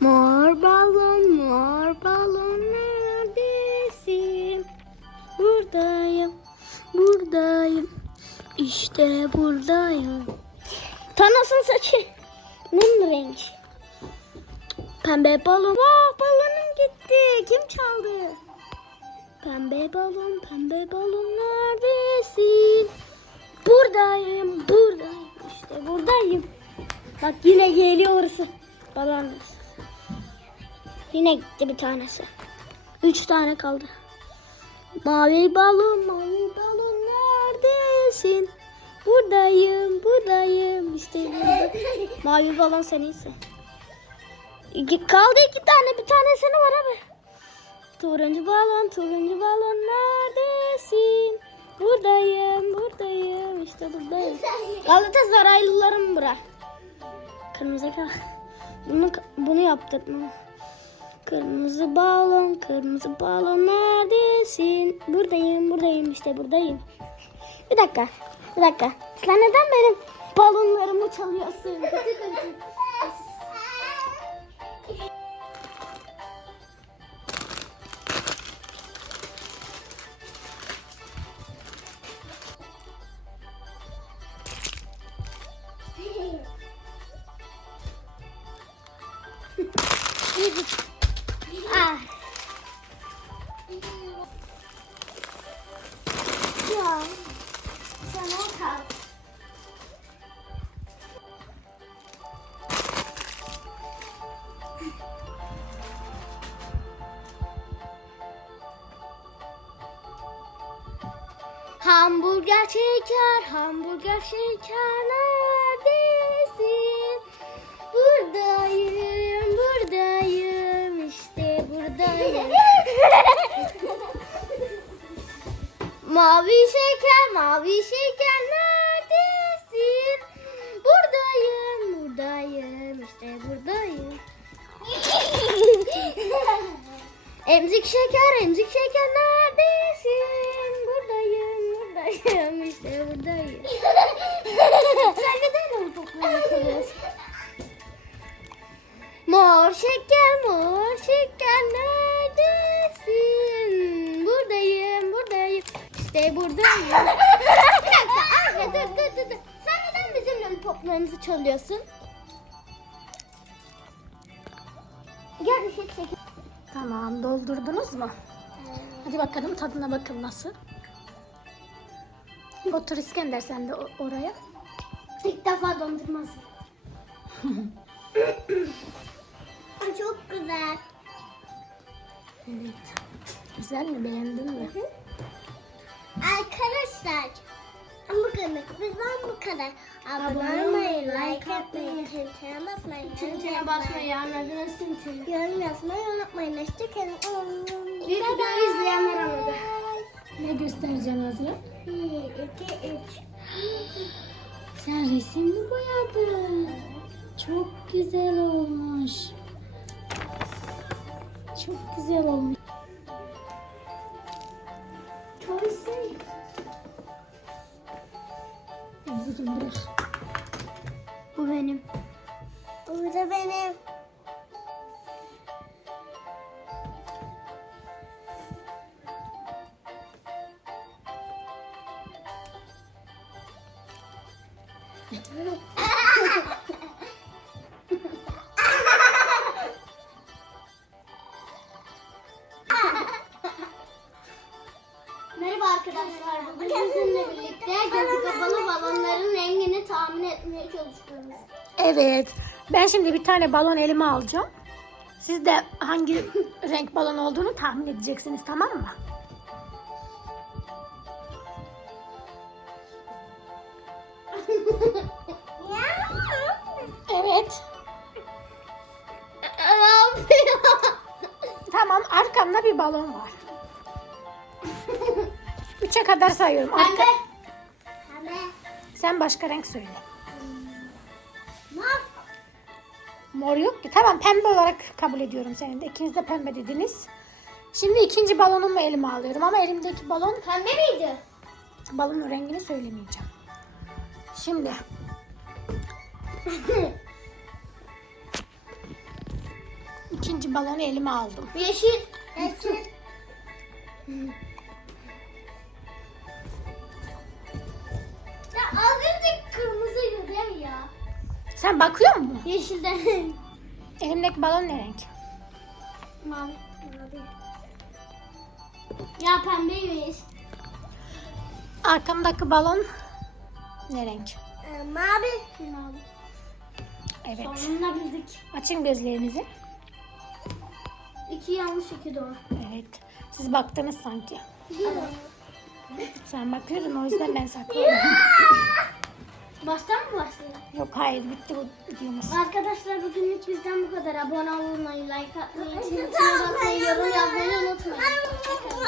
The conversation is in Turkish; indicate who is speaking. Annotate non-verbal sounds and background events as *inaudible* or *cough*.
Speaker 1: Mor balon, mor balon neredesin? Buradayım, buradayım. İşte buradayım. Tanasın saçı. Ne renk? Pembe balon. Vah balonum gitti. Kim çaldı? Pembe balon, pembe balon neredesin? Buradayım, buradayım. İşte buradayım. Bak yine geliyor orası. Balon. Yine gitti bir tanesi. Üç tane kaldı. Mavi balon, mavi balon neredesin? Buradayım, buradayım. İşte burada. mavi balon seninse. Kaldı iki tane. Bir tanesini var abi. Turuncu balon, turuncu balon neredesin? Buradayım, buradayım. İşte buradayım. Galatasaraylılarım bura. Kırmızı kal. Bunu, bunu yaptırtma. Kırmızı balon, kırmızı balon neredesin? Buradayım, buradayım işte buradayım. Bir dakika, bir dakika. Sen neden benim balonlarımı çalıyorsun? *laughs* ah. Ya, sen o kal. Hamburger şeker, hamburger şeker *laughs* mavi şeker, mavi şeker neredesin? Buradayım, buradayım, işte buradayım. *laughs* emzik şeker, emzik şeker neredesin? Buradayım, buradayım, işte buradayım. Sen neden onu topluyorsun? Mor şeker, İşte buradayım. bir *laughs* dakika, anne dur, dur, dur, dur. Sen neden bizim lollipoplarımızı çalıyorsun? Gel bir şey çekin.
Speaker 2: Tamam doldurdunuz mu? Hadi bakalım tadına bakın nasıl. Otur İskender sen de oraya.
Speaker 1: İlk defa dondurması. *laughs* Çok güzel.
Speaker 2: Evet. Güzel mi beğendin mi?
Speaker 1: Arkadaşlar bu kadar. Bizden bu kadar. Abone olmayı, like atmayı, tintine basmayı, tintine basmayı, anladınız tintine. Yorum yazmayı unutmayın. Hoşçakalın. Bir video izleyenler anladı.
Speaker 2: Ne göstereceksin Azra?
Speaker 1: Bir, iki, üç.
Speaker 2: Sen resim mi boyadın? Çok güzel olmuş. Çok güzel olmuş.
Speaker 1: Çok güzel.
Speaker 2: Azra'cığım bırak.
Speaker 1: Bu benim. Bu da benim. *laughs* arkadaşlar. Bugün sizinle birlikte gözü kapalı balonların rengini tahmin etmeye çalışıyoruz.
Speaker 2: Evet. Ben şimdi bir tane balon elime alacağım. Siz de hangi *laughs* renk balon olduğunu tahmin edeceksiniz tamam mı? *laughs* Evet. Tamam arkamda bir balon var. *laughs* Üçe kadar sayıyorum. Arka...
Speaker 1: Pembe. Pembe.
Speaker 2: Sen başka renk söyle.
Speaker 1: Mor.
Speaker 2: Mor yok ki. Tamam pembe olarak kabul ediyorum senin de. İkiniz de pembe dediniz. Şimdi ikinci balonumu elime alıyorum ama elimdeki balon
Speaker 1: Pembe miydi?
Speaker 2: balonun rengini söylemeyeceğim. Şimdi *laughs* ikinci balonu elime aldım.
Speaker 1: Yeşil. Yeşil. *laughs*
Speaker 2: Sen bakıyor musun?
Speaker 1: Yeşilden. *laughs*
Speaker 2: Elimdeki balon ne renk?
Speaker 1: Mavi. Mavi. Ya pembeymiş.
Speaker 2: Arkamdaki balon ne renk?
Speaker 1: Ee, mavi. Mavi.
Speaker 2: Evet.
Speaker 1: Sonunda bildik.
Speaker 2: Açın gözlerinizi.
Speaker 1: İki yanlış iki doğru.
Speaker 2: Evet. Siz baktınız sanki. *laughs* Sen bakıyordun o yüzden ben saklıyorum.
Speaker 1: Baştan mı başlayalım?
Speaker 2: Yok hayır bitti bu videomuz.
Speaker 1: Arkadaşlar bugünlük bizden bu kadar. Abone olmayı, like atmayı, *laughs* çizgiye basmayı, yorum yazmayı unutmayın. Hoşçakalın.